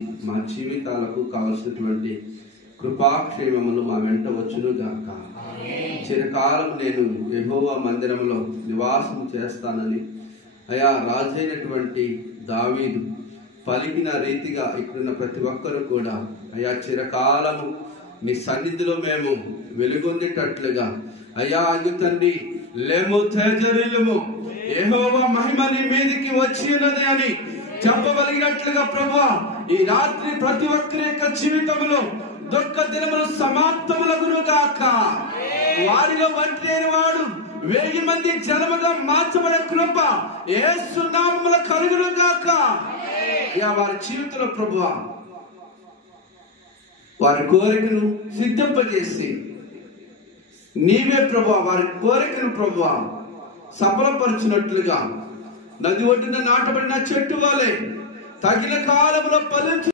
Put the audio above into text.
మా జీవితాలకు కావలసినటువంటి కృపాక్షేమములు మా వెంట వచ్చును గాక. చిరకాలం నేను యెహోవా మందిరంలో నివాసం చేస్తానని అయా రాజైనటువంటి దావీదు పలికిన రీతిగా ఇక్కడున్న ప్రతి ఒక్కరు కూడా అయా చిరకాలము నీ సన్నిధిలో మేము వెలుగొందేటట్లుగా అయా అయ్యు తండ్రి లేము తేజరిల్లుము, యెహోవా మహిమ నీ మీదికి వచ్చి ఉన్నది అని చెప్పగలిగినట్లుగా ప్రభువా ఈ రాత్రి ప్రతి ఒక్కరి యొక్క జీవితంలో దుఃఖ దినములు సమాప్తములగును గాక. వారిలో ఒంటరి వాడు 1000 మంది జనముగా మార్చబడే కృప యేసు నామములో కలుగును గాక. వారి జీవితంలో ప్రభువా వారి కోరికను సిద్ధింపజేసి నీవే ప్రభువా వారి కోరికను ప్రభువా సఫలపరిచినట్లుగా నది ఒడ్డున నాటబడిన చెట్టు వలె తగిన కాలంలో ఫలించు